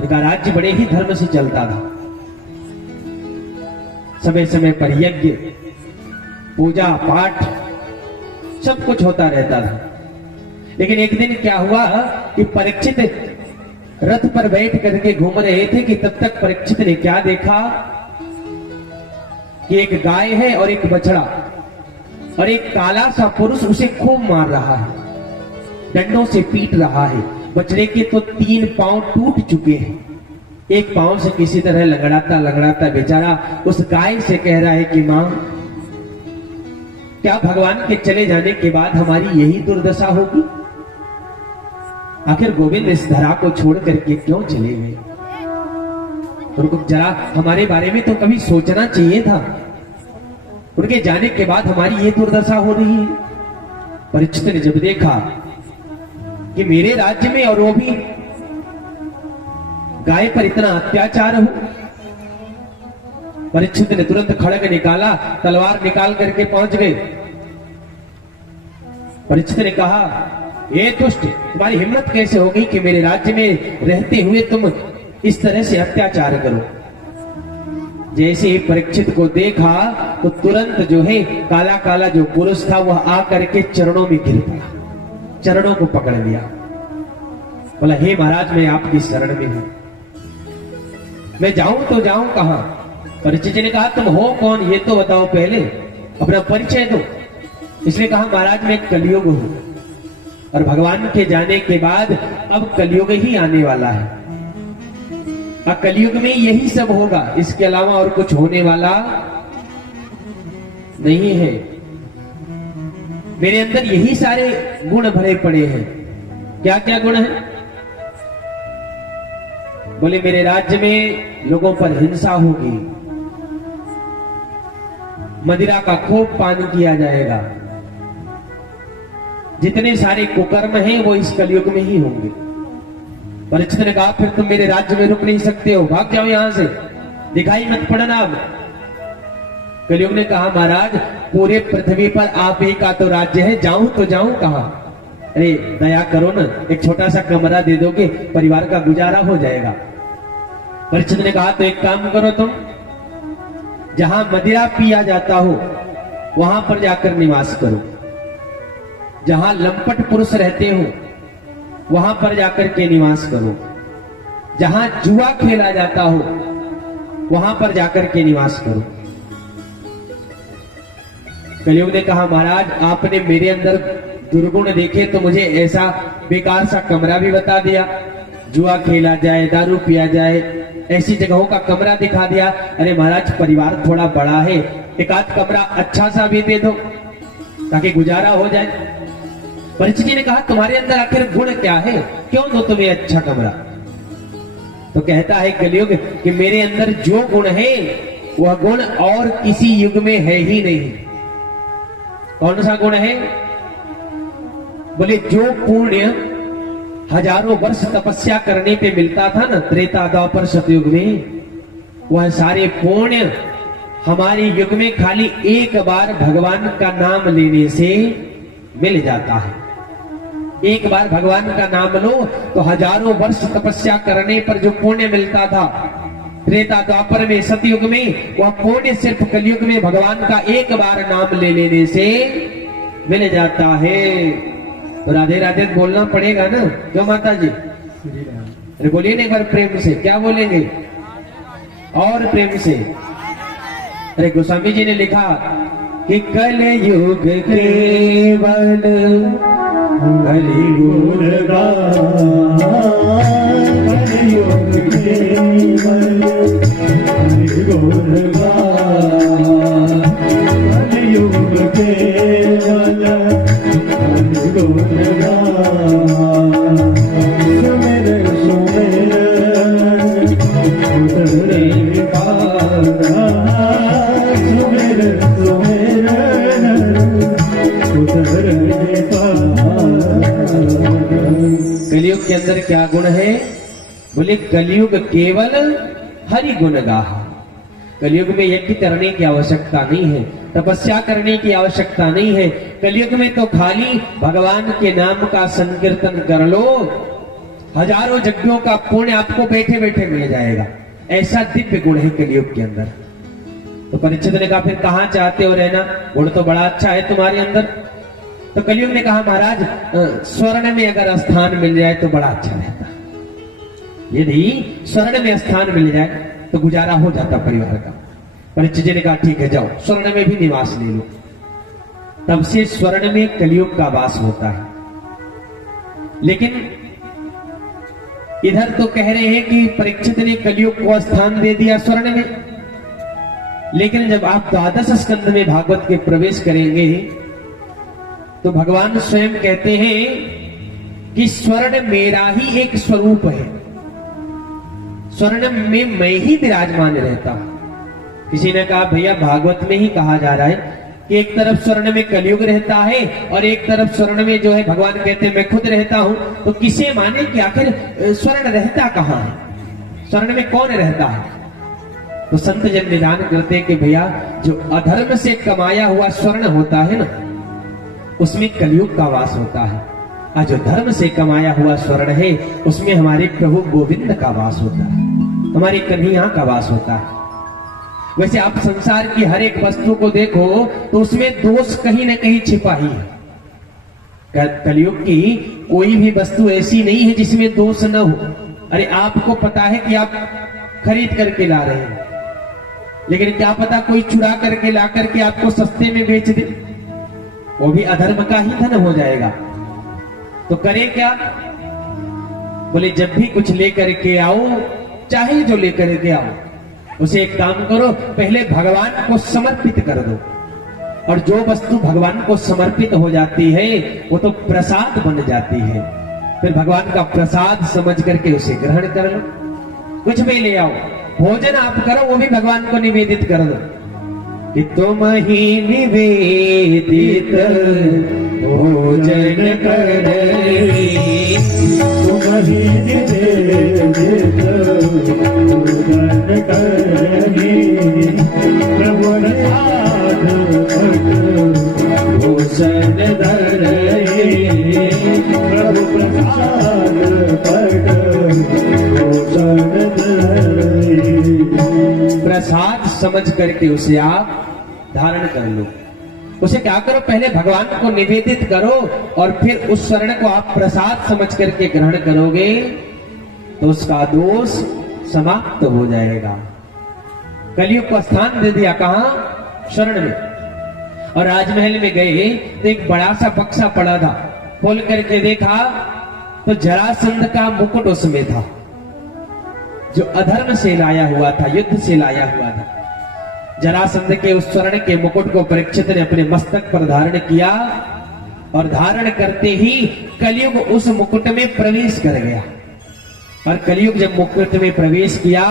इनका राज्य बड़े ही धर्म से चलता था। समय समय पर यज्ञ, पूजा पाठ सब कुछ होता रहता था। लेकिन एक दिन क्या हुआ कि परीक्षित रथ पर बैठ करके घूम रहे थे कि तब तक परीक्षित ने क्या देखा कि एक गाय है और एक बछड़ा, और एक काला सा पुरुष उसे खूब मार रहा है, डंडों से पीट रहा है। बछड़े के तो 3 पांव टूट चुके हैं, एक पांव से किसी तरह लंगड़ाता लंगड़ाता बेचारा उस गाय से कह रहा है कि मां, क्या भगवान के चले जाने के बाद हमारी यही दुर्दशा होगी? आखिर गोविंद इस धरा को छोड़ करके क्यों चले गए? उनको जरा हमारे बारे में तो कभी सोचना चाहिए था। उनके जाने के बाद हमारी ये दुर्दशा हो रही है। परीक्षित ने जब देखा कि मेरे राज्य में और वो भी गाय पर इतना अत्याचार हो, परीक्षित ने तुरंत खड़ग निकाला, तलवार निकाल करके पहुंच गए। परीक्षित ने कहा, ये दुष्ट, तुम्हारी हिम्मत कैसे हो गई कि मेरे राज्य में रहते हुए तुम इस तरह से अत्याचार करो? जैसे ही परीक्षित को देखा तो तुरंत जो है काला काला जो पुरुष था वह आकर के चरणों में गिर पड़ा, चरणों को पकड़ लिया। बोला, हे महाराज, मैं आपकी शरण में हूं, मैं जाऊं तो जाऊं कहां? परीक्षित ने कहा, तुम हो कौन ये तो बताओ, पहले अपना परिचय दो। इसने कहा, महाराज मैं कलयुग हूं और भगवान के जाने के बाद अब कलयुग ही आने वाला है। कलयुग में यही सब होगा, इसके अलावा और कुछ होने वाला नहीं है। मेरे अंदर यही सारे गुण भरे पड़े हैं। क्या क्या गुण है? बोले, मेरे राज्य में लोगों पर हिंसा होगी, मदिरा का खूब पान किया जाएगा, जितने सारे कुकर्म हैं वो इस कलयुग में ही होंगे। परीक्षित ने कहा, फिर तुम मेरे राज्य में रुक नहीं सकते हो, भाग जाओ यहां से, दिखाई मत पड़ना अब। कलयुग ने कहा, महाराज पूरे पृथ्वी पर आप ही का तो राज्य है, जाऊं तो जाऊं कहां? अरे दया करो ना, एक छोटा सा कमरा दे दोगे, परिवार का गुजारा हो जाएगा। परीक्षित ने कहा, तो एक काम करो, तुम जहां मदिरा पिया जाता हो वहां पर जाकर निवास करो, जहां लंपट पुरुष रहते हो वहां पर जाकर के निवास करो, जहां जुआ खेला जाता हो वहां पर जाकर के निवास करो। कलयुग ने कहा, महाराज आपने मेरे अंदर दुर्गुण देखे तो मुझे ऐसा बेकार सा कमरा भी बता दिया, जुआ खेला जाए, दारू पिया जाए, ऐसी जगहों का कमरा दिखा दिया। अरे महाराज परिवार थोड़ा बड़ा है, एक आध कमरा अच्छा सा भी दे दो ताकि गुजारा हो जाए। परीक्षित जी ने कहा, तुम्हारे अंदर आखिर गुण क्या है, क्यों दो तुम्हें अच्छा कमरा? तो कहता है कलयुग कि मेरे अंदर जो गुण है वह गुण और किसी युग में है ही नहीं। कौन सा गुण है? बोले, जो पुण्य हजारों वर्ष तपस्या करने पे मिलता था ना त्रेता द्वापर सतयुग में, वह सारे पुण्य हमारे युग में खाली एक बार भगवान का नाम लेने से मिल जाता है। एक बार भगवान का नाम लो तो हजारों वर्ष तपस्या करने पर जो पुण्य मिलता था त्रेता द्वापर में सतयुग में, वह पुण्य सिर्फ कलयुग में भगवान का एक बार नाम ले लेने से मिल जाता है। तो राधे राधे बोलना पड़ेगा ना, क्यों माता जी? अरे बोलिए ना एक बार प्रेम से, क्या बोलेंगे? और प्रेम से। अरे गोस्वामी जी ने लिखा कि कलयुग केवल हरि गुण गान, कलयुग केवल हरि गुण गान, कलयुग केवल हरि गुण गान। सुमिर सुमिर उतरे पारा, सुमिर सुमिर उतरे कलयुग के अंदर क्या गुण है? बोले, कलयुग केवल हरि गुण गाहा। कलयुग में यज्ञ करने की आवश्यकता नहीं है, तपस्या करने की आवश्यकता नहीं है। कलयुग में तो खाली भगवान के नाम का संकीर्तन कर लो, हजारों यज्ञों का पुण्य आपको बैठे बैठे मिल जाएगा। ऐसा दिव्य गुण है कलियुग के अंदर। तो परीक्षित ने कहा फिर कहां चाहते हो रहना, गुण तो बड़ा अच्छा है तुम्हारे अंदर। तो कलियुग ने कहा महाराज स्वर्ण में अगर स्थान मिल जाए तो बड़ा अच्छा रहता। यदि स्वर्ण में स्थान मिल जाए तो गुजारा हो जाता परिवार का। परीक्षित जी ने कहा ठीक है जाओ स्वर्ण में भी निवास ले लो। तब से स्वर्ण में कलियुग का वास होता है। लेकिन इधर तो कह रहे हैं कि परीक्षित ने कलियुग को स्थान दे दिया स्वर्ण में, लेकिन जब आप द्वादश स्कंद में भागवत के प्रवेश करेंगे तो भगवान स्वयं कहते हैं कि स्वर्ण मेरा ही एक स्वरूप है, स्वर्ण में मैं ही विराजमान रहता हूं। किसी ने कहा भैया भागवत में ही कहा जा रहा है कि एक तरफ स्वर्ण में कलियुग रहता है और एक तरफ स्वर्ण में जो है भगवान कहते हैं मैं खुद रहता हूं। तो किसे माने कि आखिर स्वर्ण रहता कहां है, स्वर्ण में कौन रहता है? तो संत जन निदान करते हैं कि भैया जो अधर्म से कमाया हुआ स्वर्ण होता है ना, उसमें कलियुग का वास होता है, और जो धर्म से कमाया हुआ स्वर्ण है उसमें हमारे प्रभु गोविंद का वास होता है, हमारी कन्हैया का वास होता है। वैसे आप संसार की हर एक वस्तु को देखो तो उसमें दोष कहीं ना कहीं छिपा ही है। कलियुग की कोई भी वस्तु ऐसी नहीं है जिसमें दोष न हो। अरे आपको पता है कि आप खरीद करके ला रहे हैं, लेकिन क्या पता कोई चुरा करके ला करके आपको सस्ते में बेच दे, वो भी अधर्म का ही धन हो जाएगा। तो करें क्या? बोले जब भी कुछ लेकर के आओ, चाहे जो लेकर के आओ, उसे एक काम करो पहले भगवान को समर्पित कर दो, और जो वस्तु भगवान को समर्पित हो जाती है वो तो प्रसाद बन जाती है। फिर भगवान का प्रसाद समझ करके उसे ग्रहण कर लो। कुछ भी ले आओ, भोजन आप करो वो भी भगवान को निवेदित कर दो कि तुम ही निवेदित भोजन करें, तुम ही निवेदित भोजन करें, प्रभु प्रसाद भोजन धरे, प्रभु प्रसाद भोजन धरे। प्रसाद समझ करके उसे आप धारण कर लो। उसे क्या करो, पहले भगवान को निवेदित करो और फिर उस स्वर्ण को आप प्रसाद समझ करके ग्रहण करोगे तो उसका दोष समाप्त हो जाएगा। कलियुग को स्थान दे दिया कहां? स्वर्ण में। और राजमहल में गए तो एक बड़ा सा बक्सा पड़ा था, खोल करके देखा तो जरासंध का मुकुट उसमें था, जो अधर्म से लाया हुआ था, युद्ध से लाया हुआ था। जरासंध के उस स्वर्ण के मुकुट को परीक्षित ने अपने मस्तक पर धारण किया, और धारण करते ही कलियुग उस मुकुट में प्रवेश कर गया। और कलियुग जब मुकुट में प्रवेश किया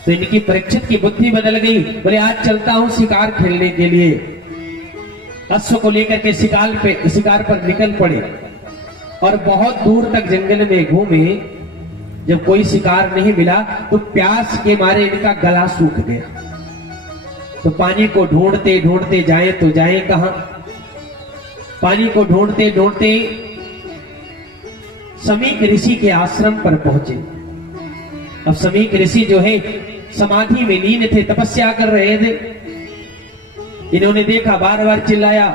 तो इनकी परीक्षित की बुद्धि बदल गई। बोले आज चलता हूं शिकार खेलने के लिए। अश्व को लेकर के शिकार पर निकल पड़े और बहुत दूर तक जंगल में घूमे। जब कोई शिकार नहीं मिला तो प्यास के मारे इनका गला सूख गया। तो पानी को ढूंढते ढूंढते जाएं तो जाएं कहां? पानी को ढूंढते ढूंढते समीक ऋषि के आश्रम पर पहुंचे। अब समीक ऋषि जो है समाधि में लीन थे, तपस्या कर रहे थे। इन्होंने देखा, बार बार चिल्लाया,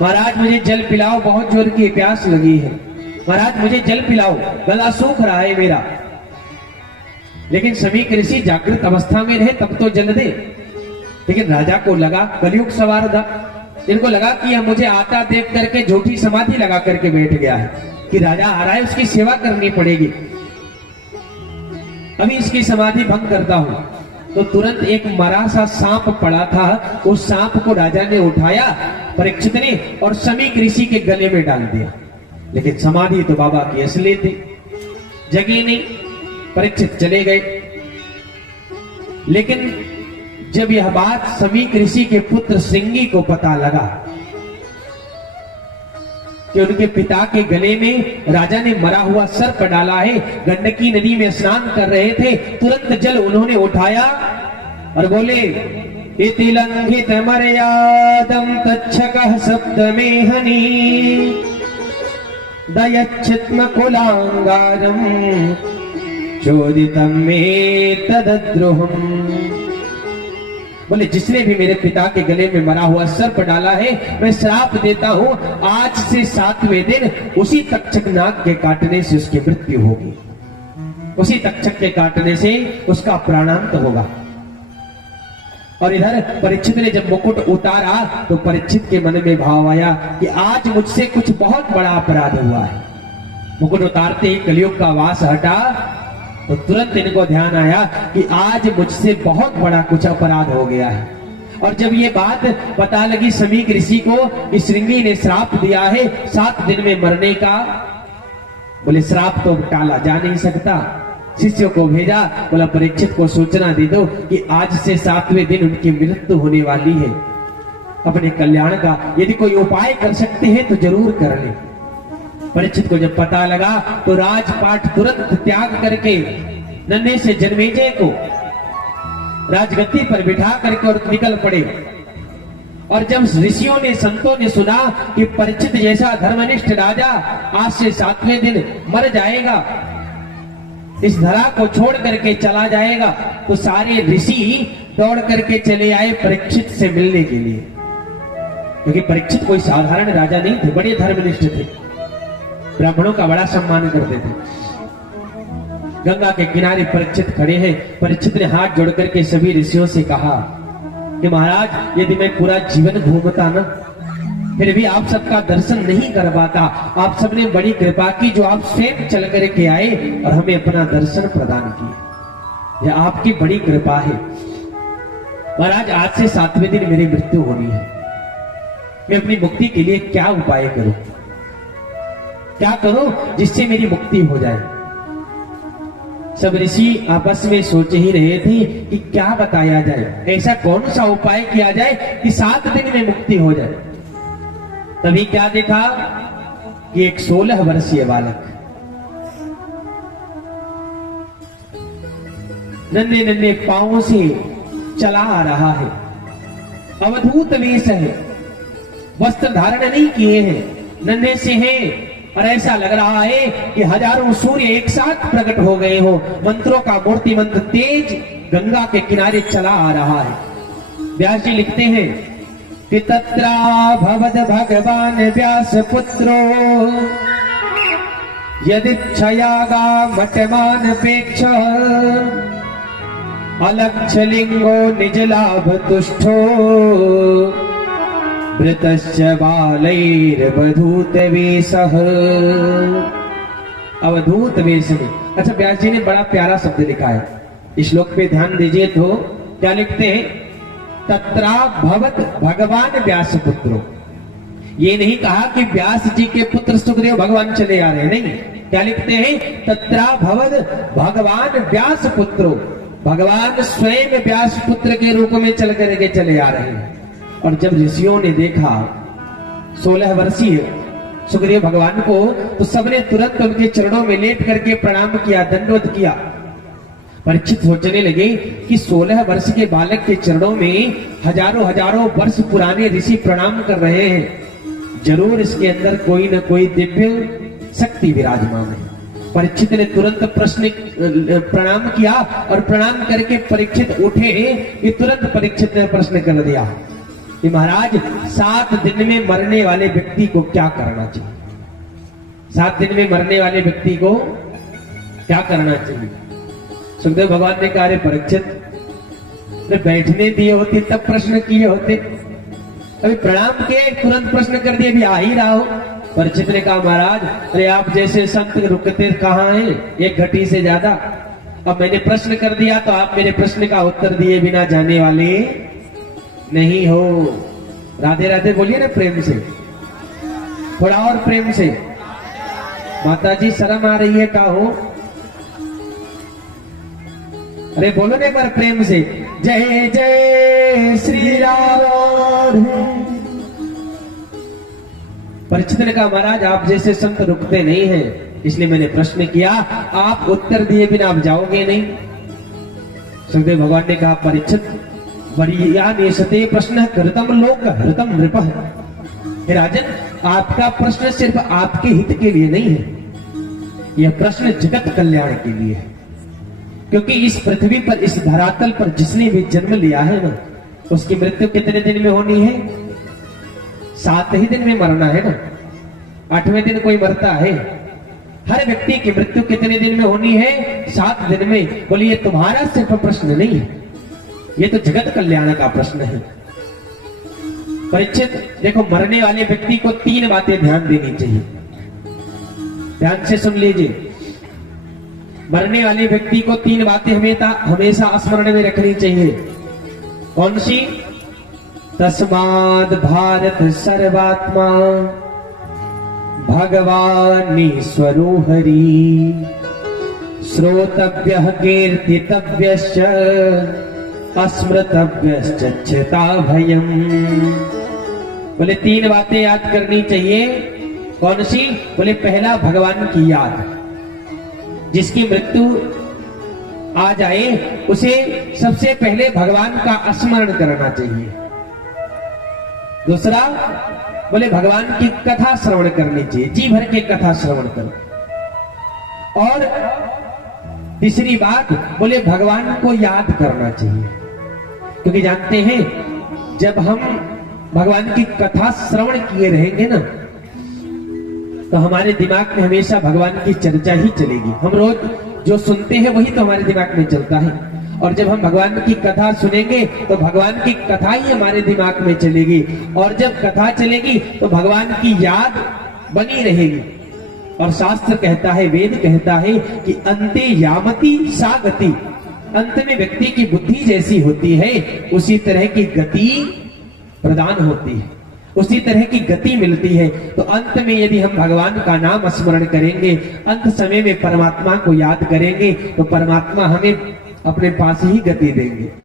महाराज मुझे जल पिलाओ, बहुत जोर की प्यास लगी है, महाराज मुझे जल पिलाओ, गला सूख रहा है मेरा। लेकिन समीक ऋषि जागृत अवस्था में रहे तब तो जल दे। लेकिन राजा को लगा, कलियुग सवार था, इनको लगा कि यह मुझे आता देख करके झूठी समाधि लगा करके बैठ गया है कि राजा आ रहा है, उसकी सेवा करनी पड़ेगी, अभी इसकी समाधि भंग करता हूं। तो तुरंत एक मरा सा सांप पड़ा था, उस सांप को राजा ने उठाया परीक्षित ने और समीक ऋषि के गले में डाल दिया। लेकिन समाधि तो बाबा की असली थी, जगी नहीं। परीक्षित चले गए। लेकिन जब यह बात समीक ऋषि के पुत्र श्रृंगी को पता लगा कि उनके पिता के गले में राजा ने मरा हुआ सर्प डाला है, गंडकी नदी में स्नान कर रहे थे, तुरंत जल उन्होंने उठाया और बोले, इति लंघित मर्यादं तच्छकः शब्द में हनि, दयच्छित्म कुलांगारम चोदितम में तद्रुहम। बोले जिसने भी मेरे पिता के गले में मरा हुआ सर्प डाला है, मैं श्राप देता हूं आज से 7वें दिन उसी तक्षक नाग के काटने से उसकी मृत्यु होगी, उसी तक्षक के काटने से उसका प्राणांत होगा। और इधर परीक्षित ने जब मुकुट उतारा तो परीक्षित के मन में भाव आया कि आज मुझसे कुछ बहुत बड़ा अपराध हुआ है। मुकुट उतारते ही कलियुग का वास हटा तो तुरंत इनको ध्यान आया कि आज मुझसे बहुत बड़ा कुछ अपराध हो गया है। और जब ये बात पता लगी समीक ऋषि को कि श्रृंगी ने श्राप दिया है 7 दिन में मरने का, बोले श्राप तो टाला जा नहीं सकता। शिष्यों को भेजा, बोला परीक्षित को सूचना दे दो कि आज से 7वें दिन उनकी मृत्यु होने वाली है। अपने कल्याण का यदि कोई उपाय कर सकते हैं तो जरूर कर ले। परीक्षित को जब पता लगा तो राजपाट तुरंत त्याग करके नन्हे से जन्मेजय को राजगद्दी पर बिठा करके और निकल पड़े। और जब ऋषियों ने संतों ने सुना कि परीक्षित जैसा धर्मनिष्ठ राजा आज से 7वें दिन मर जाएगा, इस धरा को छोड़ करके चला जाएगा, तो सारे ऋषि दौड़ करके चले आए परीक्षित से मिलने के लिए। क्योंकि परीक्षित कोई साधारण राजा नहीं थे, बड़े धर्मनिष्ठ थे, ब्राह्मणों का बड़ा सम्मान करते थे। गंगा के किनारे परीक्षित खड़े हैं। परीक्षित ने हाथ जोड़ करके सभी ऋषियों से कहा कि महाराज यदि मैं पूरा जीवन घूमता ना, फिर भी आप सबका दर्शन नहीं कर पाता। आप सबने बड़ी कृपा की जो आप स्वयं चल करके आए और हमें अपना दर्शन प्रदान किया, यह आपकी बड़ी कृपा है। महाराज आज से 7वें दिन मेरी मृत्यु होनी है, मैं अपनी मुक्ति के लिए क्या उपाय करूं, क्या करूं जिससे मेरी मुक्ति हो जाए। सब ऋषि आपस में सोच ही रहे थे कि क्या बताया जाए, ऐसा कौन सा उपाय किया जाए कि 7 दिन में मुक्ति हो जाए। तभी क्या देखा कि एक 16 वर्षीय बालक नन्हे नन्हे पांवों से चला आ रहा है, अवधूत वेश है, वस्त्र धारण नहीं किए हैं, नन्हे से हैं, और ऐसा लग रहा है कि हजारों सूर्य एक साथ प्रकट हो गए हो। मंत्रों का मूर्तिमंत तेज गंगा के किनारे चला आ रहा है। व्यास जी लिखते हैं कि तत्रा भवद भगवान व्यास पुत्रो यदिच्छयागा मटमानपेक्ष अलक्ष्य लिंगो निज लाभ तुष्टो वृतश्च बालैर्वधूत वेशः। अवधूत वेश में, अच्छा व्यास जी ने बड़ा प्यारा शब्द लिखा है, इस श्लोक पे ध्यान दीजिए तो क्या लिखते हैं, तत्रा भवत भगवान व्यास पुत्रो। ये नहीं कहा कि व्यास जी के पुत्र सुग्रीव भगवान चले आ रहे हैं, नहीं, क्या लिखते हैं, तत्रा भवत भगवान व्यास पुत्रो, भगवान स्वयं व्यास पुत्र के रूप में चल करके चले आ रहे हैं। और जब ऋषियों ने देखा 16 वर्षीय सुग्रीव भगवान को, तो सबने तुरंत उनके चरणों में लेट करके प्रणाम किया, दंडवत किया। परीक्षित सोचने लगे कि 16 वर्ष के बालक के चरणों में हजारों हजारों वर्ष पुराने ऋषि प्रणाम कर रहे हैं, जरूर इसके अंदर कोई न कोई दिव्य शक्ति विराजमान है। परीक्षित ने तुरंत प्रणाम किया और प्रणाम करके परीक्षित उठे कि तुरंत परीक्षित ने प्रश्न कर दिया कि महाराज 7 दिन में मरने वाले व्यक्ति को क्या करना चाहिए, 7 दिन में मरने वाले व्यक्ति को क्या करना चाहिए। सुखदेव भगवान ने कहा, परीक्षित बैठने दिए होते तब प्रश्न किए होते, अभी प्रणाम के तुरंत प्रश्न कर दिए, अभी आ ही रहा हो। परीक्षित ने कहा, महाराज अरे आप जैसे संत रुकते कहाँ हैं, 1 घटी से ज्यादा। अब मैंने प्रश्न कर दिया तो आप मेरे प्रश्न का उत्तर दिए बिना जाने वाले नहीं हो। राधे राधे बोलिए ना प्रेम से, थोड़ा और प्रेम से। माता जी शर्म आ रही है का हो, अरे बोलो ना एक बार प्रेम से, जय जय श्री राम। परीक्षित ने कहा, महाराज आप जैसे संत रुकते नहीं हैं, इसलिए मैंने प्रश्न किया, आप उत्तर दिए बिना आप जाओगे नहीं। सुखदेव भगवान ने कहा, परीक्षित वरीयानेशते प्रश्न कृतम लोक हृतम नृपः। हे राजन, आपका प्रश्न सिर्फ आपके हित के लिए नहीं है, यह प्रश्न जगत कल्याण के लिए है। क्योंकि इस पृथ्वी पर, इस धरातल पर जिसने भी जन्म लिया है ना, उसकी मृत्यु कितने दिन में होनी है? 7 ही दिन में मरना है ना, 8वें दिन कोई मरता है? हर व्यक्ति की मृत्यु कितने दिन में होनी है? 7 दिन में। बोलिए, तुम्हारा सिर्फ प्रश्न नहीं है, ये तो जगत कल्याण का प्रश्न है। परीक्षित, देखो, मरने वाले व्यक्ति को 3 बातें ध्यान देनी चाहिए। ध्यान से सुन लीजिए, मरने वाले व्यक्ति को 3 बातें हमेशा स्मरण में रखनी चाहिए। कौन सी? तस्माद् भारत सर्वात्मा भगवानीश्वरो हरि, श्रोतव्यः कीर्तितव्यश्च अस्मृतव्यश्च क्षता भयम्। बोले 3 बातें याद करनी चाहिए। कौन सी? बोले पहला, भगवान की याद। जिसकी मृत्यु आ जाए उसे सबसे पहले भगवान का स्मरण करना चाहिए। दूसरा, बोले भगवान की कथा श्रवण करनी चाहिए, जी भर के कथा श्रवण करो। और तीसरी बात, बोले भगवान को याद करना चाहिए। क्योंकि जानते हैं, जब हम भगवान की कथा श्रवण किए रहेंगे ना, तो हमारे दिमाग में हमेशा भगवान की चर्चा ही चलेगी। हम रोज जो सुनते हैं वही तो हमारे दिमाग में चलता है। और जब हम भगवान की कथा सुनेंगे तो भगवान की कथा ही हमारे दिमाग में चलेगी। और जब कथा चलेगी तो भगवान की याद बनी रहेगी। और शास्त्र कहता है, वेद कहता है कि अंते यामति सा गति। अंत में व्यक्ति की बुद्धि जैसी होती है उसी तरह की गति प्रदान होती है, उसी तरह की गति मिलती है। तो अंत में यदि हम भगवान का नाम स्मरण करेंगे, अंत समय में परमात्मा को याद करेंगे, तो परमात्मा हमें अपने पास ही गति देंगे।